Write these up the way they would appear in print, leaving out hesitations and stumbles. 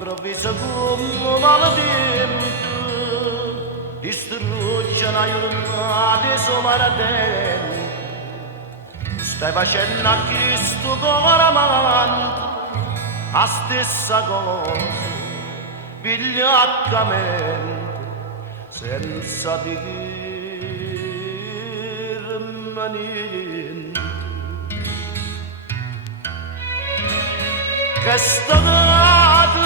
all'improvviso come maltempo distrugge una giornata somaradente. Stai facendo a Cristo coramante la stessa cosa, vigliaccamente, senza dirmi niente. Che state,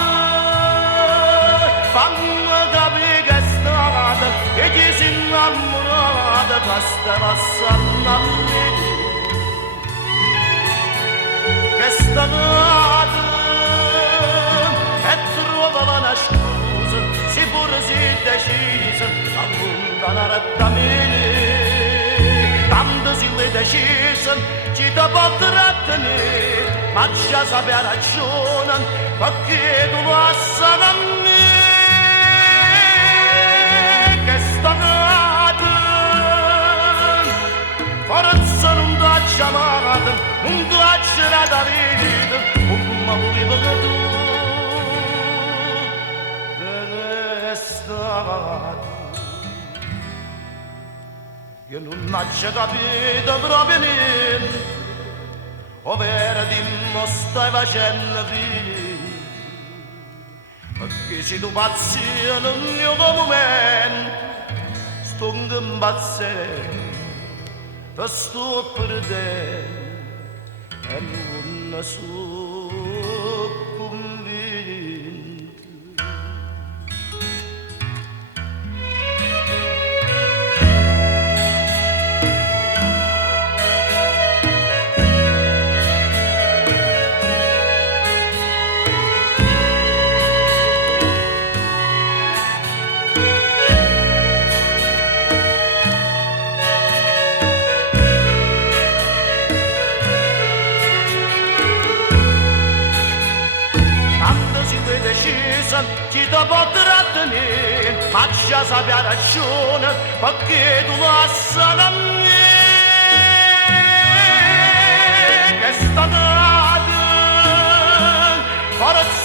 fammi capire che state, e chi si innamorata che stai passando a me. Che state, e trovava una scusa, si pure si decisa, allontanare da me. Tanto si le decisa, ci da può trattenere, ma già sapeva ragione, perché tu passa da me. Che state, forza non t'ha chiamato, non t'ha girata vita, come volevo tu. Che state, io non ho capito proprio niente, ovvero ti stai facendo vivere, perché se tu pazzi in ogni momento, sto impazzendo, ti sto perdendo e non sono convinto. Chi ti può trattenere, ma già sapeva ragione, perché tu passa da me. Che state, forza